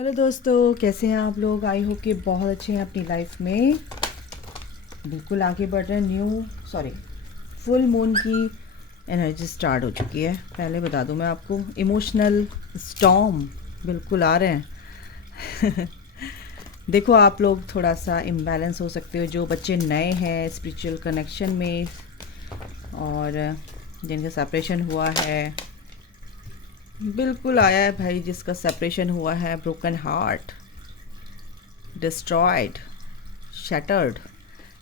Hello दोस्तों, कैसे हैं आप लोग। आई होप कि बहुत अच्छे हैं, अपनी लाइफ में बिल्कुल आगे बढ़ रहे हैं। फुल मून की एनर्जी स्टार्ट हो चुकी है। पहले बता दूं मैं आपको, इमोशनल स्टॉर्म बिल्कुल आ रहे हैं। देखो, आप लोग थोड़ा सा इम्बैलेंस हो सकते हो, जो बच्चे नए हैं स्पिरिचुअल कनेक्शन में और जिनका सेपरेशन हुआ है। बिल्कुल आया है भाई, जिसका सेपरेशन हुआ है, ब्रोकन हार्ट, डिस्ट्रॉयड, शैटर्ड।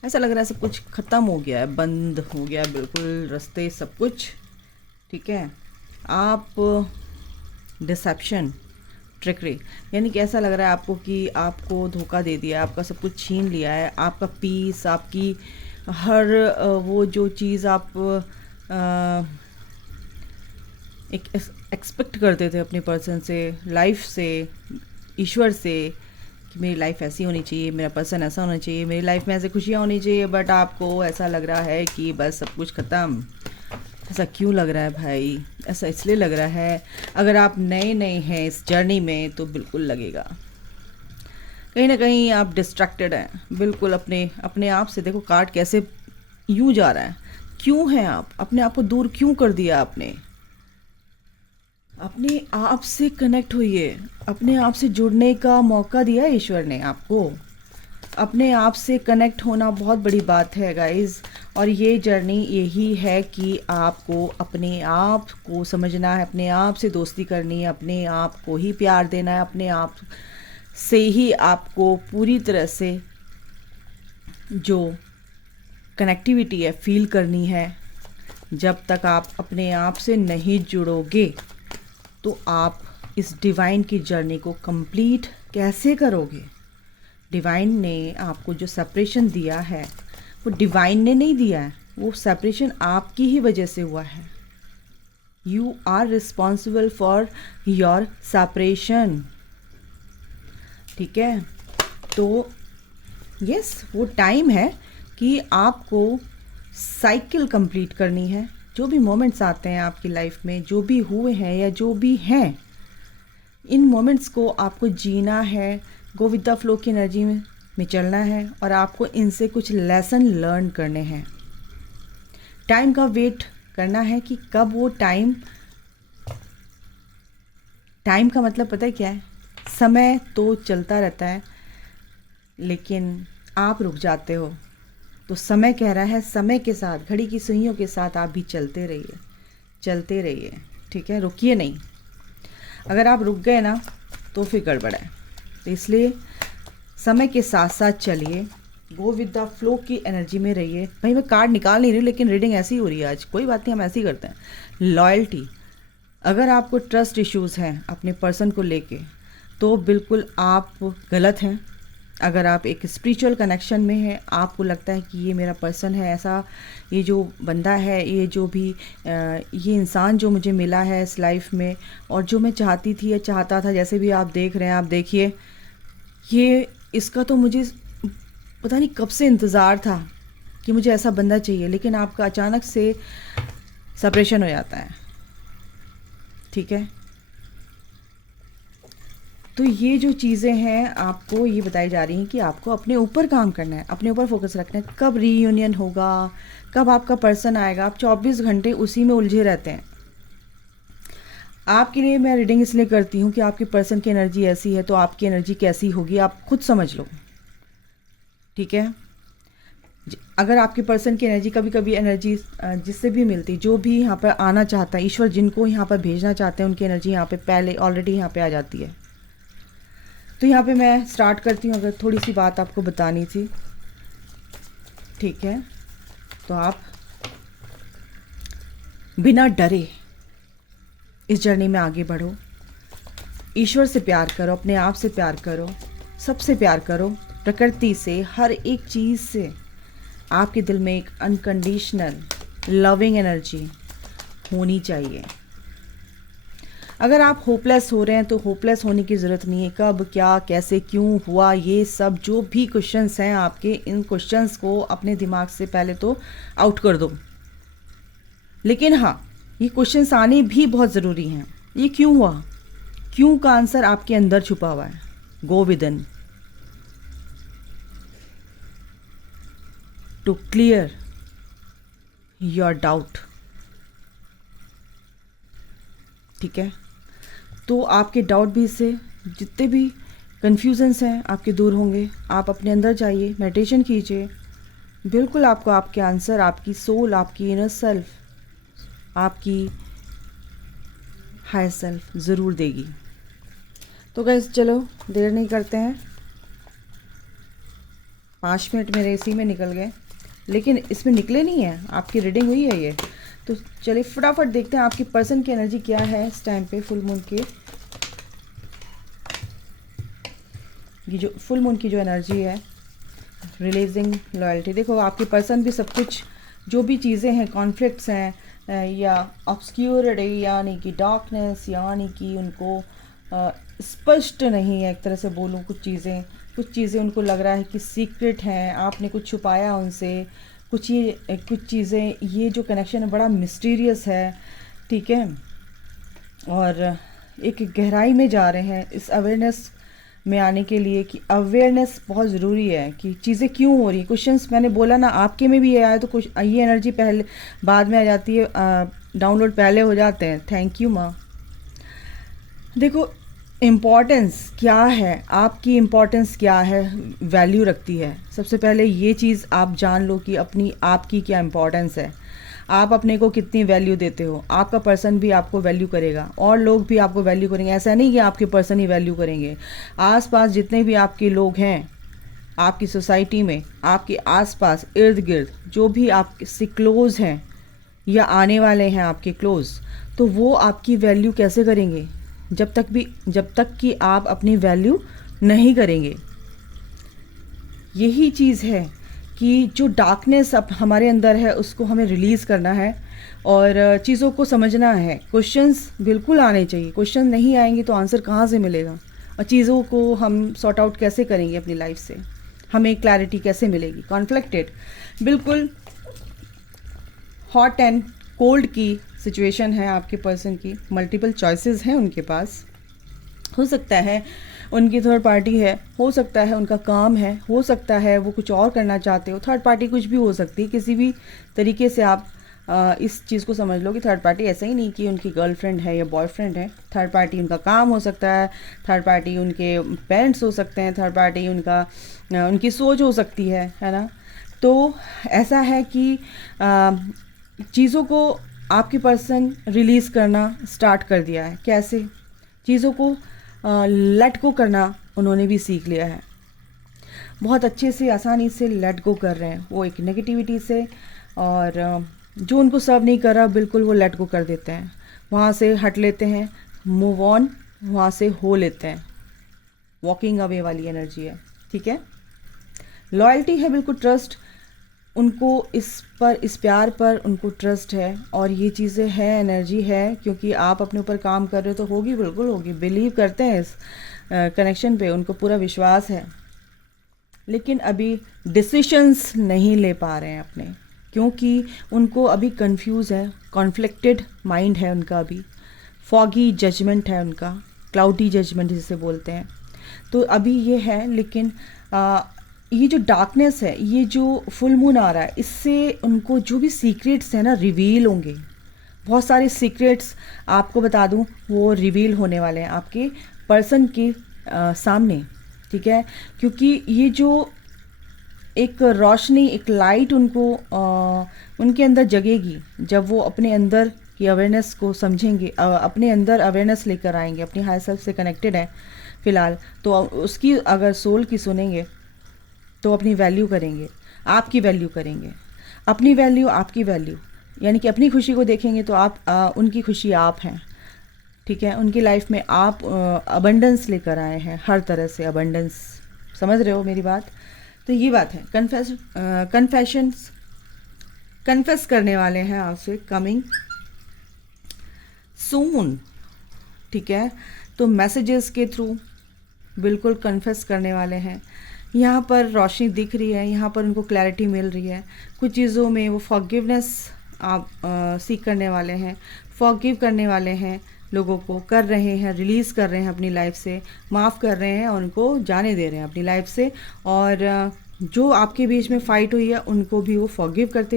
ऐसा लग रहा है सब कुछ ख़त्म हो गया है, बंद हो गया है बिल्कुल रास्ते, सब कुछ। ठीक है। आप डिसेप्शन, ट्रिकरी, यानी कि ऐसा लग रहा है आपको कि आपको धोखा दे दिया, आपका सब कुछ छीन लिया है, आपका पीस, आपकी हर वो जो चीज़ आप एक एक्सपेक्ट करते थे अपने पर्सन से, लाइफ से, ईश्वर से, कि मेरी लाइफ ऐसी होनी चाहिए, मेरा पर्सन ऐसा होना चाहिए, मेरी लाइफ में ऐसे खुशियाँ होनी चाहिए, बट आपको ऐसा लग रहा है कि बस सब कुछ ख़त्म। ऐसा क्यों लग रहा है भाई? ऐसा इसलिए लग रहा है, अगर आप नए नए हैं इस जर्नी में तो बिल्कुल लगेगा कहीं ना कहीं आप डिस्ट्रैक्टेड हैं बिल्कुल अपने अपने आप से। देखो कार्ड कैसे यूँ जा रहा है। क्यों हैं आप? अपने आप को दूर क्यों कर दिया आपने? अपने आप से कनेक्ट होइए, अपने आप से जुड़ने का मौका दिया है ईश्वर ने आपको। अपने आप से कनेक्ट होना बहुत बड़ी बात है गाइस, और ये जर्नी यही है कि आपको अपने आप को समझना है, अपने आप से दोस्ती करनी है, अपने आप को ही प्यार देना है, अपने आप से ही आपको पूरी तरह से जो कनेक्टिविटी है फील करनी है। जब तक आप अपने आप से नहीं जुड़ोगे तो आप इस डिवाइन की जर्नी को कंप्लीट कैसे करोगे? डिवाइन ने आपको जो सेपरेशन दिया है वो डिवाइन ने नहीं दिया है, वो सेपरेशन आपकी ही वजह से हुआ है। You are responsible for your separation. ठीक है। तो यस, वो टाइम है कि आपको साइकिल कंप्लीट करनी है। जो भी मोमेंट्स आते हैं आपकी लाइफ में, जो भी हुए हैं या जो भी हैं, इन मोमेंट्स को आपको जीना है, गो विद द फ्लो की एनर्जी में चलना है, और आपको इनसे कुछ लेसन लर्न करने हैं। टाइम का वेट करना है कि कब वो टाइम का मतलब पता है क्या है? समय तो चलता रहता है, लेकिन आप रुक जाते हो। तो समय कह रहा है, समय के साथ, घड़ी की सुइयों के साथ आप भी चलते रहिए, चलते रहिए। ठीक है, रुकिए नहीं। अगर आप रुक गए ना तो फिर गड़बड़ है। तो इसलिए समय के साथ साथ चलिए, गो विद द फ्लो की एनर्जी में रहिए। भाई मैं कार्ड निकाल नहीं रही हूँ, लेकिन रीडिंग ऐसी हो रही है आज। कोई बात नहीं, हम ऐसे ही करते हैं। लॉयल्टी, अगर आपको ट्रस्ट इश्यूज़ हैं अपने पर्सन को लेके तो बिल्कुल आप गलत हैं। अगर आप एक स्पिरिचुअल कनेक्शन में हैं, आपको लगता है कि ये मेरा पर्सन है, ऐसा ये जो बंदा है, ये जो भी ये इंसान जो मुझे मिला है इस लाइफ में, और जो मैं चाहती थी या चाहता था, जैसे भी आप देख रहे हैं, आप देखिए, ये इसका तो मुझे पता नहीं कब से इंतज़ार था कि मुझे ऐसा बंदा चाहिए, लेकिन आपका अचानक से सेपरेशन हो जाता है। ठीक है। तो ये जो चीज़ें हैं आपको ये बताई जा रही हैं कि आपको अपने ऊपर काम करना है, अपने ऊपर फोकस रखना है। कब रीयूनियन होगा, कब आपका पर्सन आएगा, आप 24 घंटे उसी में उलझे रहते हैं। आपके लिए मैं रीडिंग इसलिए करती हूँ कि आपके पर्सन की एनर्जी ऐसी है तो आपकी एनर्जी कैसी होगी आप खुद समझ लो। ठीक है। अगर आपके पर्सन की एनर्जी, कभी कभी एनर्जी जिससे भी मिलती, जो भी यहाँ पर आना चाहता है, ईश्वर जिनको यहाँ पर भेजना चाहते हैं, उनकी एनर्जी यहाँ पे पहले ऑलरेडी यहाँ पे आ जाती है। तो यहाँ पे मैं स्टार्ट करती हूँ। अगर थोड़ी सी बात आपको बतानी थी, ठीक है, तो आप बिना डरे इस जर्नी में आगे बढ़ो। ईश्वर से प्यार करो, अपने आप से प्यार करो, सबसे प्यार करो, प्रकृति से, हर एक चीज़ से। आपके दिल में एक अनकंडीशनल लविंग एनर्जी होनी चाहिए। अगर आप होपलेस हो रहे हैं तो होपलेस होने की ज़रूरत नहीं है। कब, क्या, कैसे, क्यों हुआ, ये सब जो भी क्वेश्चंस हैं आपके, इन क्वेश्चंस को अपने दिमाग से पहले तो आउट कर दो। लेकिन हाँ, ये क्वेश्चंस आने भी बहुत ज़रूरी हैं। ये क्यों हुआ, क्यों का आंसर आपके अंदर छुपा हुआ है। go within to clear your doubt. ठीक है, तो आपके डाउट भी इससे, जितने भी कन्फ्यूजन्स हैं आपके दूर होंगे. आप अपने अंदर जाइए, मेडिटेशन कीजिए, बिल्कुल आपको आपके आंसर, आपकी सोल, आपकी इनर सेल्फ, आपकी हायर सेल्फ ज़रूर देगी. तो गाइस चलो देर नहीं करते हैं. 5 मिनट मेरे इसी में निकल गए, लेकिन इसमें निकले नहीं हैं, आपकी रीडिंग हुई है ये. तो चलिए फटाफट देखते हैं आपकी पर्सन की एनर्जी क्या है इस टाइम पे, फुल मून के. ये जो फुल मून की जो एनर्जी है, रिलीजिंग लॉयल्टी. देखो आपके पर्सन भी सब कुछ, जो भी चीज़ें हैं, कॉन्फ्लिक्ट्स हैं या ऑब्सक्योरिटी यानी कि डार्कनेस, यानी कि उनको स्पष्ट नहीं है, एक तरह से बोलूँ, कुछ चीज़ें उनको लग रहा है कि सीक्रेट हैं, आपने कुछ छुपाया उनसे, कुछ चीज़ें, ये जो कनेक्शन है बड़ा मिस्टीरियस है. ठीक है, और एक गहराई में जा रहे हैं इस अवेयरनेस में आने के लिए, कि अवेयरनेस बहुत ज़रूरी है कि चीज़ें क्यों हो रही. क्वेश्चंस मैंने बोला ना, आपके में भी ये आया तो कुछ ये एनर्जी पहले बाद में आ जाती है, डाउनलोड पहले हो जाते हैं. थैंक यू माँ. देखो इम्पॉर्टेंस क्या है, आपकी इम्पॉर्टेंस क्या है, वैल्यू रखती है. सबसे पहले ये चीज़ आप जान लो कि आपकी क्या इम्पॉर्टेंस है, आप अपने को कितनी वैल्यू देते हो. आपका पर्सन भी आपको वैल्यू करेगा और लोग भी आपको वैल्यू करेंगे. ऐसा नहीं कि आपके पर्सन ही वैल्यू करेंगे. आसपास जितने भी आपके लोग हैं, आपकी सोसाइटी में, आपके आसपास इर्द गिर्द जो भी आपसे क्लोज़ हैं या आने वाले हैं आपके क्लोज़, तो वो आपकी वैल्यू कैसे करेंगे जब तक कि आप अपनी वैल्यू नहीं करेंगे. यही चीज़ है कि जो डार्कनेस अब हमारे अंदर है उसको हमें रिलीज़ करना है और चीज़ों को समझना है. क्वेश्चंस बिल्कुल आने चाहिए. क्वेश्चन नहीं आएंगे तो आंसर कहाँ से मिलेगा, और चीज़ों को हम सॉर्ट आउट कैसे करेंगे अपनी लाइफ से, हमें क्लैरिटी कैसे मिलेगी. कॉन्फ्लिक्टेड, बिल्कुल हॉट एंड कोल्ड की सिचुएशन है आपके पर्सन की. मल्टीपल चॉइसेस हैं उनके पास. हो सकता है उनकी थर्ड पार्टी है, हो सकता है उनका काम है, हो सकता है वो कुछ और करना चाहते हो. थर्ड पार्टी कुछ भी हो सकती है, किसी भी तरीके से आप इस चीज़ को समझ लो कि थर्ड पार्टी ऐसा ही नहीं कि उनकी गर्लफ्रेंड है या बॉयफ्रेंड है. थर्ड पार्टी उनका काम हो सकता है, थर्ड पार्टी उनके पेरेंट्स हो सकते हैं, थर्ड पार्टी उनकी सोच हो सकती है ना. तो ऐसा है कि चीज़ों को आपकी पर्सन रिलीज़ करना स्टार्ट कर दिया है. कैसे चीज़ों को लेट गो करना उन्होंने भी सीख लिया है. बहुत अच्छे से, आसानी से लेट गो कर रहे हैं वो एक नेगेटिविटी से, और जो उनको सर्व नहीं कर रहा बिल्कुल वो लेट गो कर देते हैं, वहाँ से हट लेते हैं, मूव ऑन वहाँ से हो लेते हैं. वॉकिंग अवे वाली एनर्जी है. ठीक है, लॉयल्टी है, बिल्कुल ट्रस्ट. उनको इस प्यार पर उनको ट्रस्ट है, और ये चीज़ें हैं, एनर्जी है, क्योंकि आप अपने ऊपर काम कर रहे हो तो होगी, बिल्कुल होगी. बिलीव करते हैं इस कनेक्शन पे, उनको पूरा विश्वास है. लेकिन अभी डिसीशंस नहीं ले पा रहे हैं अपने, क्योंकि उनको अभी कंफ्यूज है, कॉन्फ्लिक्टेड माइंड है उनका, अभी फॉगी जजमेंट है उनका, क्लाउडी जजमेंट जिसे बोलते हैं. तो अभी ये है, लेकिन ये जो डार्कनेस है, ये जो फुल मून आ रहा है, इससे उनको जो भी सीक्रेट्स हैं ना रिवील होंगे. बहुत सारे सीक्रेट्स आपको बता दूं, वो रिवील होने वाले हैं आपके पर्सन के सामने. ठीक है, क्योंकि ये जो एक रोशनी, एक लाइट उनके अंदर जगेगी जब वो अपने अंदर की अवेयरनेस को समझेंगे, अपने अंदर अवेयरनेस लेकर आएंगे, अपनी हायर सेल्फ से कनेक्टेड है फ़िलहाल, तो उसकी अगर सोल की सुनेंगे तो अपनी वैल्यू करेंगे, आपकी वैल्यू करेंगे. अपनी वैल्यू, आपकी वैल्यू, यानी कि अपनी खुशी को देखेंगे तो आप उनकी खुशी आप हैं. ठीक है, उनकी लाइफ में आप अबंडेंस लेकर आए हैं, हर तरह से अबंडेंस. समझ रहे हो मेरी बात? तो ये बात है. कन्फेस करने वाले हैं आपसे, कमिंग सून. ठीक है, तो मैसेजेस के थ्रू बिल्कुल कन्फेस करने वाले हैं. यहाँ पर रोशनी दिख रही है, यहाँ पर उनको क्लैरिटी मिल रही है. कुछ चीज़ों में वो फॉरगिवनेस आप सीख करने वाले हैं, फॉरगिव करने वाले हैं लोगों को कर रहे हैं, रिलीज़ कर रहे हैं अपनी लाइफ से, माफ़ कर रहे हैं और उनको जाने दे रहे हैं अपनी लाइफ से। और जो आपके बीच में फ़ाइट हुई है उनको भी वो फॉरगिव करते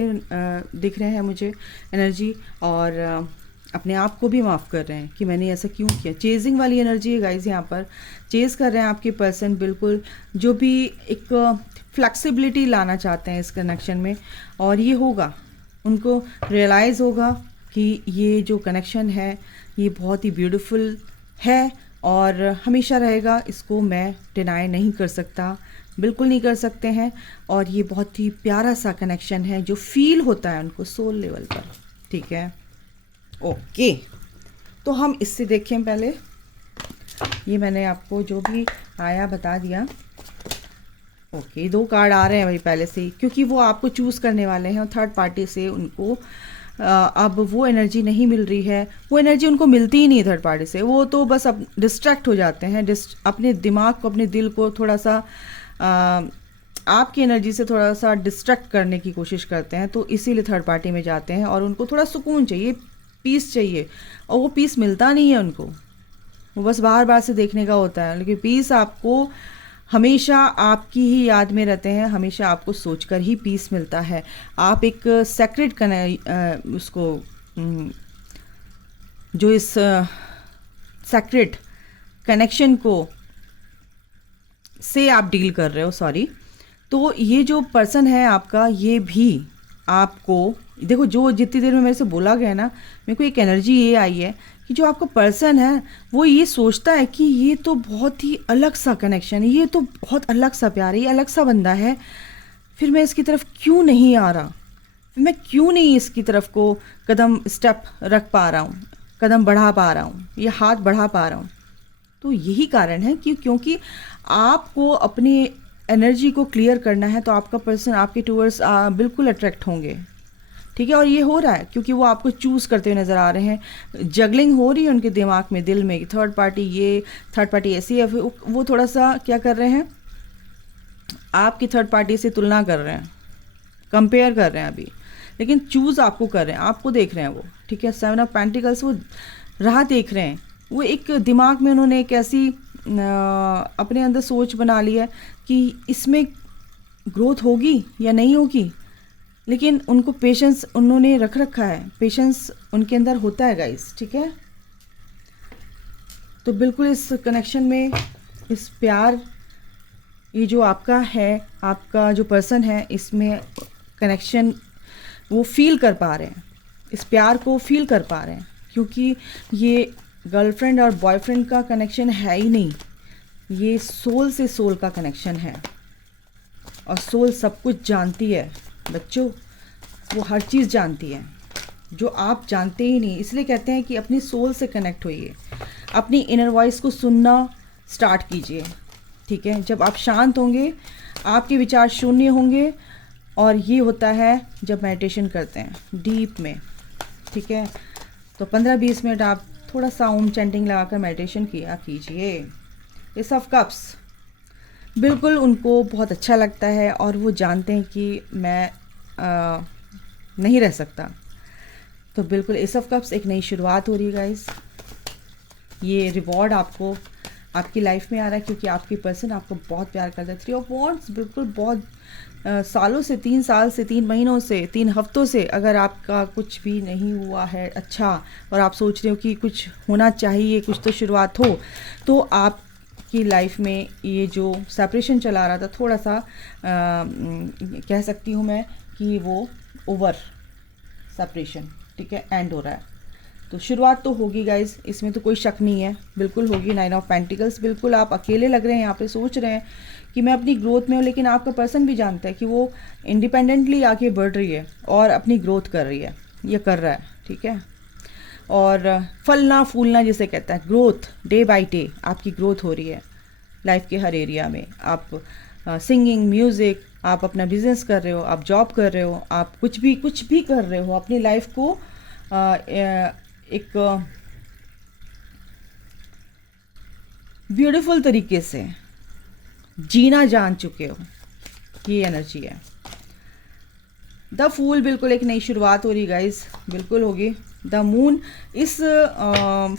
दिख रहे हैं मुझे एनर्जी। और अपने आप को भी माफ़ कर रहे हैं कि मैंने ऐसा क्यों किया। चेजिंग वाली एनर्जी है गाइज, यहाँ पर चेज़ कर रहे हैं आपके पर्सन, बिल्कुल जो भी एक फ्लेक्सिबिलिटी लाना चाहते हैं इस कनेक्शन में। और ये होगा, उनको रियलाइज़ होगा कि ये जो कनेक्शन है ये बहुत ही ब्यूटीफुल है और हमेशा रहेगा, इसको मैं डिनाई नहीं कर सकता, बिल्कुल नहीं कर सकते हैं। और ये बहुत ही प्यारा सा कनेक्शन है जो फील होता है उनको सोल लेवल पर, ठीक है। ओके, तो हम इससे देखें पहले, ये मैंने आपको जो भी आया बता दिया। ओके, 2 कार्ड आ रहे हैं भाई पहले से ही, क्योंकि वो आपको चूज़ करने वाले हैं और थर्ड पार्टी से उनको अब वो एनर्जी नहीं मिल रही है। वो एनर्जी उनको मिलती ही नहीं थर्ड पार्टी से, वो तो बस अब डिस्ट्रैक्ट हो जाते हैं, अपने दिमाग को, अपने दिल को थोड़ा सा आपकी एनर्जी से थोड़ा सा डिस्ट्रैक्ट करने की कोशिश करते हैं। तो इसीलिए थर्ड पार्टी में जाते हैं और उनको थोड़ा सुकून चाहिए, पीस चाहिए, और वो पीस मिलता नहीं है उनको, वो बस बार बार से देखने का होता है। लेकिन पीस आपको हमेशा आपकी ही याद में रहते हैं, हमेशा आपको सोचकर ही पीस मिलता है। आप एक सेक्रेट उसको जो इस सेक्रेट कनेक्शन को से आप डील कर रहे हो, सॉरी, तो ये जो पर्सन है आपका, ये भी आपको देखो, जो जितनी देर में मेरे से बोला गया ना, मेरे को एक एनर्जी ये आई है कि जो आपका पर्सन है वो ये सोचता है कि ये तो बहुत ही अलग सा कनेक्शन है, ये तो बहुत अलग सा प्यार है, ये अलग सा बंदा है, फिर मैं इसकी तरफ क्यों नहीं आ रहा, फिर मैं क्यों नहीं इसकी तरफ को कदम स्टेप रख पा रहा हूँ, कदम बढ़ा पा रहा हूँ, ये हाथ बढ़ा पा रहा हूँ। तो यही कारण है कि क्योंकि आपको अपनी एनर्जी को क्लियर करना है, तो आपका पर्सन आपके टूवर्ड्स बिल्कुल अट्रैक्ट होंगे, ठीक है। और ये हो रहा है क्योंकि वो आपको चूज़ करते हुए नज़र आ रहे हैं, जगलिंग हो रही है उनके दिमाग में, दिल में, थर्ड पार्टी ये, थर्ड पार्टी ऐसी है। वो थोड़ा सा क्या कर रहे हैं, आपकी थर्ड पार्टी से तुलना कर रहे हैं, कंपेयर कर रहे हैं अभी, लेकिन चूज़ आपको कर रहे हैं, आपको देख रहे हैं वो, ठीक है। 7 ऑफ पेंटिकल्स, वो राह देख रहे हैं, वो एक दिमाग में उन्होंने एक ऐसी अपने अंदर सोच बना ली है कि इसमें ग्रोथ होगी या नहीं होगी, लेकिन उनको पेशेंस उन्होंने रख रखा है, पेशेंस उनके अंदर होता है गाइस, ठीक है। तो बिल्कुल इस कनेक्शन में, इस प्यार, ये जो आपका है, आपका जो पर्सन है, इसमें कनेक्शन वो फील कर पा रहे हैं, इस प्यार को फील कर पा रहे हैं, क्योंकि ये गर्लफ्रेंड और बॉयफ्रेंड का कनेक्शन है ही नहीं, ये सोल से सोल का कनेक्शन है। और सोल सब कुछ जानती है बच्चों, वो हर चीज़ जानती है जो आप जानते ही नहीं। इसलिए कहते हैं कि अपनी सोल से कनेक्ट होइए, अपनी इनर वॉइस को सुनना स्टार्ट कीजिए, ठीक है। जब आप शांत होंगे, आपके विचार शून्य होंगे, और ये होता है जब मेडिटेशन करते हैं डीप में, ठीक है। तो 15-20 मिनट आप थोड़ा सा ओम चैंटिंग लगाकर मेडिटेशन किया कीजिए। एस ऑफ कप्स, बिल्कुल उनको बहुत अच्छा लगता है और वो जानते हैं कि मैं नहीं रह सकता। तो बिल्कुल एस ऑफ कप्स, एक नई शुरुआत हो रही है गाइस। ये रिवॉर्ड आपको आपकी लाइफ में आ रहा है क्योंकि आपकी पर्सन आपको बहुत प्यार करता है। 3 ऑफ वॉन्ड्स, बिल्कुल बहुत सालों से, 3 साल से, 3 महीनों से, 3 हफ्तों से अगर आपका कुछ भी नहीं हुआ है अच्छा, और आप सोच रहे हो कि कुछ होना चाहिए, कुछ तो शुरुआत हो, तो आपकी लाइफ में ये जो सेपरेशन चला रहा था, थोड़ा सा कह सकती हूँ मैं कि वो ओवर सेपरेशन, ठीक है, एंड हो रहा है। तो शुरुआत तो होगी गाइज, इसमें तो कोई शक नहीं है, बिल्कुल होगी। 9 ऑफ पेंटिकल्स, बिल्कुल आप अकेले लग रहे हैं यहाँ पे, सोच रहे हैं कि मैं अपनी ग्रोथ में हूँ, लेकिन आपका पर्सन भी जानता है कि वो इंडिपेंडेंटली आगे बढ़ रही है और अपनी ग्रोथ कर रही है, ये कर रहा है, ठीक है। और फलना फूलना जिसे कहता है, ग्रोथ, डे बाय डे आपकी ग्रोथ हो रही है लाइफ के हर एरिया में। आप सिंगिंग, म्यूज़िक, आप अपना बिजनेस कर रहे हो, आप जॉब कर रहे हो, आप कुछ भी कर रहे हो, अपनी लाइफ को एक ब्यूटीफुल तरीके से जीना जान चुके हो, ये एनर्जी है। द फूल, बिल्कुल एक नई शुरुआत हो रही गाइस, बिल्कुल होगी। द मून, इस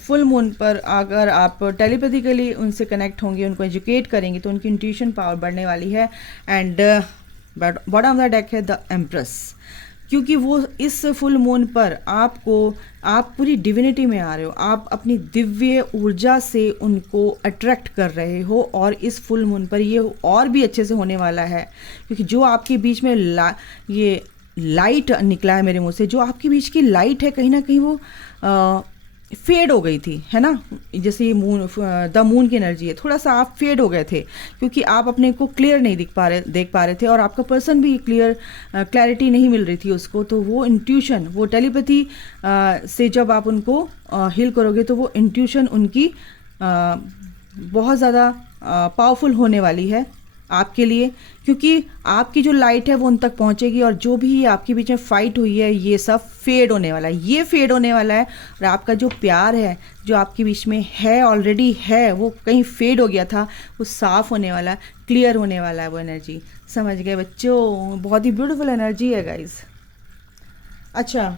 फुल मून पर अगर आप टेलीपैथिकली उनसे कनेक्ट होंगे, उनको एजुकेट करेंगे, तो उनकी इंट्यूशन पावर बढ़ने वाली है। And bottom of the deck है द एम्प्रेस, क्योंकि वो इस फुल मून पर आप पूरी डिविनिटी में आ रहे हो, आप अपनी दिव्य ऊर्जा से उनको अट्रैक्ट कर रहे हो, और इस फुल मून पर ये और भी अच्छे से होने वाला है, क्योंकि जो आपके बीच में ये लाइट निकला है मेरे मुंह से, जो आपके बीच की लाइट है कहीं ना कहीं वो फेड हो गई थी, है ना। जैसे ये मून, द मून की एनर्जी है, थोड़ा सा आप फेड हो गए थे, क्योंकि आप अपने को क्लियर नहीं देख पा रहे थे, और आपका पर्सन भी क्लैरिटी नहीं मिल रही थी उसको। तो वो इंट्यूशन, वो टेलीपैथी से जब आप उनको हील करोगे, तो वो इंट्यूशन उनकी बहुत ज़्यादा पावरफुल होने वाली है आपके लिए, क्योंकि आपकी जो लाइट है वो उन तक पहुंचेगी, और जो भी आपके बीच में फाइट हुई है ये सब फेड होने वाला है, ये फेड होने वाला है। और आपका जो प्यार है जो आपके बीच में है, ऑलरेडी है, वो कहीं फेड हो गया था, वो साफ होने वाला है, क्लियर होने वाला है वो एनर्जी। समझ गए बच्चों? बहुत ही ब्यूटीफुल एनर्जी है गाइज। अच्छा,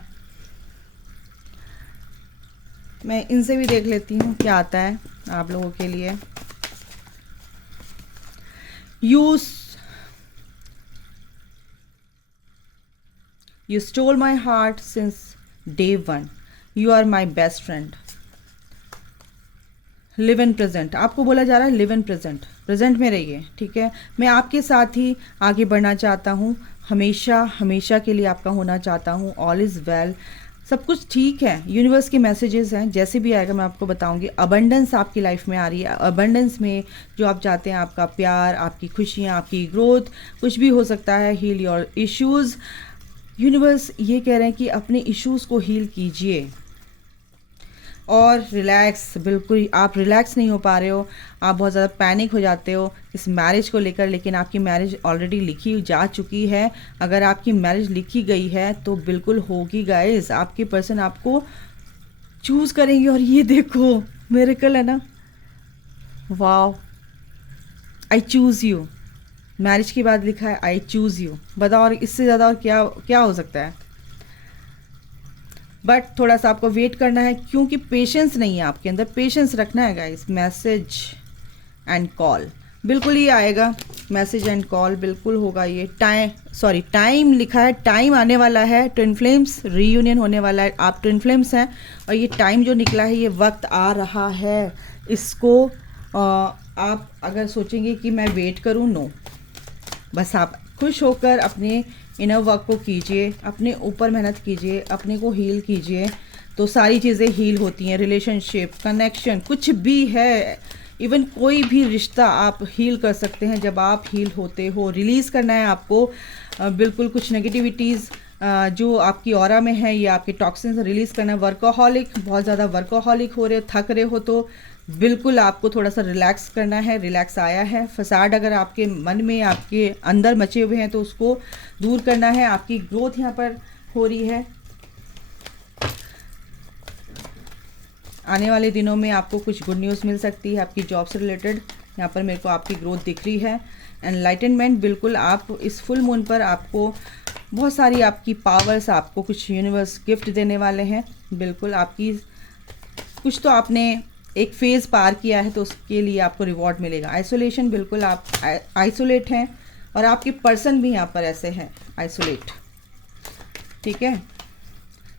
मैं इनसे भी देख लेती हूँ क्या आता है आप लोगों के लिए। You stole my heart since day one. You are my best friend. Live in present, आपको बोला जा रहा है लिव इन प्रेजेंट, प्रेजेंट में रहिए, ठीक है। मैं आपके साथ ही आगे बढ़ना चाहता हूँ, हमेशा हमेशा के लिए आपका होना चाहता हूँ। ऑल इज़ वेल, सब कुछ ठीक है। यूनिवर्स के मैसेजेस हैं, जैसे भी आएगा मैं आपको बताऊंगी। अबंडेंस आपकी लाइफ में आ रही है, अबंडेंस में जो आप चाहते हैं, आपका प्यार, आपकी खुशियाँ, आपकी ग्रोथ, कुछ भी हो सकता है। हील योर इश्यूज़, यूनिवर्स ये कह रहे हैं कि अपने इश्यूज़ को हील कीजिए और रिलैक्स। बिल्कुल आप रिलैक्स नहीं हो पा रहे हो, आप बहुत ज़्यादा पैनिक हो जाते हो इस मैरिज को लेकर, लेकिन आपकी मैरिज ऑलरेडी लिखी जा चुकी है। अगर आपकी मैरिज लिखी गई है तो बिल्कुल होगी गाइस, आपके पर्सन आपको चूज़ करेंगे। और ये देखो मिरेकल है ना, वाव, आई चूज़ यू, मैरिज के बाद लिखा है आई चूज़ यू। बताओ और इससे ज़्यादा और क्या क्या हो सकता है। बट थोड़ा सा आपको वेट करना है, क्योंकि पेशेंस नहीं है आपके अंदर, पेशेंस रखना है गाइस। मैसेज एंड कॉल, बिल्कुल ही आएगा, मैसेज एंड कॉल बिल्कुल होगा। ये टाइम लिखा है, टाइम आने वाला है, ट्विन फ्लेम्स रीयूनियन होने वाला है। आप ट्विन फ्लेम्स हैं और ये टाइम जो निकला है, ये वक्त आ रहा है। इसको आप अगर सोचेंगे कि मैं वेट करूँ, नो, बस आप खुश होकर अपने इनर वर्क को कीजिए, अपने ऊपर मेहनत कीजिए, अपने को हील कीजिए, तो सारी चीज़ें हील होती हैं। रिलेशनशिप, कनेक्शन, कुछ भी है, इवन कोई भी रिश्ता आप हील कर सकते हैं जब आप हील होते हो। रिलीज़ करना है आपको बिल्कुल कुछ नेगेटिविटीज़ जो आपकी ऑरा में है, ये आपके टॉक्सिन्स रिलीज़ करना है। वर्कोहॉलिक, बहुत ज़्यादा वर्कोहॉलिक हो रहे हो, थक रहे हो, तो बिल्कुल आपको थोड़ा सा रिलैक्स करना है। रिलैक्स आया है। फसाड अगर आपके मन में, आपके अंदर मचे हुए हैं, तो उसको दूर करना है। आपकी ग्रोथ यहाँ पर हो रही है। आने वाले दिनों में आपको कुछ गुड न्यूज़ मिल सकती है आपकी जॉब से रिलेटेड। यहाँ पर मेरे को आपकी ग्रोथ दिख रही है। एनलाइटनमेंट, बिल्कुल आप इस फुल मून पर आपको बहुत सारी आपकी पावर्स, आपको कुछ यूनिवर्स गिफ्ट देने वाले हैं। बिल्कुल आपकी कुछ तो आपने एक फेज़ पार किया है, तो उसके लिए आपको रिवॉर्ड मिलेगा। आइसोलेशन, बिल्कुल आप आइसोलेट हैं, और आपके पर्सन भी यहाँ पर ऐसे हैं आइसोलेट, ठीक है।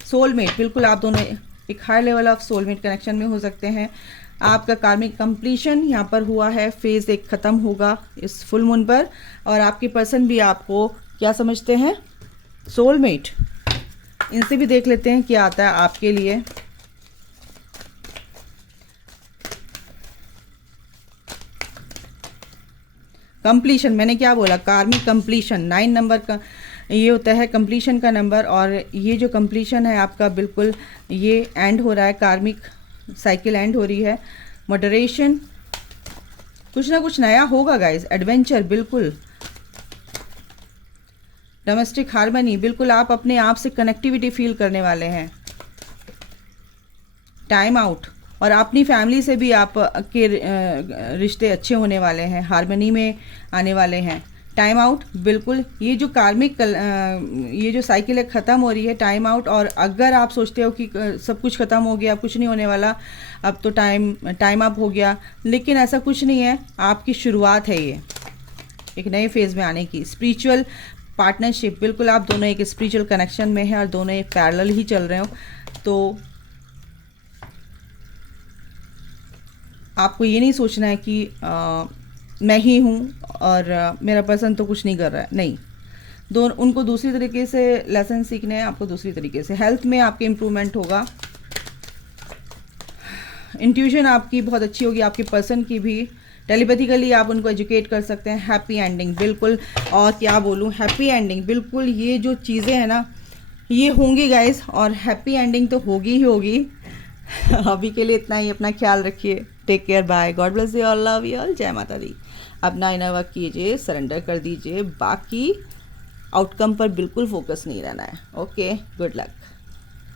सोलमेट, बिल्कुल आप दोनों एक high level of soulmate connection में हो सकते हैं। आपका कार्मिक कंप्लीशन यहाँ पर हुआ है, फेज़ एक ख़त्म होगा इस फुल मून पर, और आपके पर्सन भी आपको क्या समझते हैं, सोलमेट। इनसे भी देख लेते हैं क्या आता है आपके लिए। कंप्लीशन, मैंने क्या बोला, कार्मिक कंप्लीशन, 9 नंबर का ये होता है कंप्लीशन का नंबर, और ये जो कंप्लीशन है आपका, बिल्कुल ये एंड हो रहा है, कार्मिक साइकिल एंड हो रही है। मॉडरेशन, कुछ ना कुछ नया होगा गाइस। एडवेंचर, बिल्कुल। डोमेस्टिक हार्मनी, बिल्कुल आप अपने आप से कनेक्टिविटी फील करने वाले हैं। टाइम आउट, और अपनी फैमिली से भी आप के रिश्ते अच्छे होने वाले हैं, हार्मनी में आने वाले हैं। टाइम आउट, बिल्कुल ये जो कार्मिक ये जो साइकिल है ख़त्म हो रही है, टाइम आउट। और अगर आप सोचते हो कि सब कुछ ख़त्म हो गया, अब कुछ नहीं होने वाला, अब तो टाइम अप हो गया, लेकिन ऐसा कुछ नहीं है, आपकी शुरुआत है ये एक नए फेज़ में आने की। स्पिरिचुअल पार्टनरशिप, बिल्कुल आप दोनों एक स्पिरिचुअल कनेक्शन में हैं और दोनों एक पैरेलल ही चल रहे हो, तो आपको ये नहीं सोचना है कि मैं ही हूँ और मेरा पर्सन तो कुछ नहीं कर रहा है, नहीं। उनको दूसरी तरीके से लेसन सीखने हैं, आपको दूसरी तरीके से। हेल्थ में आपके इम्प्रूवमेंट होगा, इंट्यूशन आपकी बहुत अच्छी होगी, आपके पर्सन की भी। टेलीपैथिकली आप उनको एजुकेट कर सकते हैं। हैप्पी एंडिंग, बिल्कुल। और क्या बोलूँ, हैप्पी एंडिंग, बिल्कुल ये जो चीज़ें हैं ना ये होंगी गाइस, और हैप्पी एंडिंग तो होगी ही होगी। अभी के लिए इतना ही, अपना ख्याल रखिए, take care, bye, God bless you all, love you all, जय माता दी। अपना इनर वर्क कीजिए, सरेंडर कर दीजिए, बाकी आउटकम पर बिल्कुल फोकस नहीं रहना है। Okay, good luck.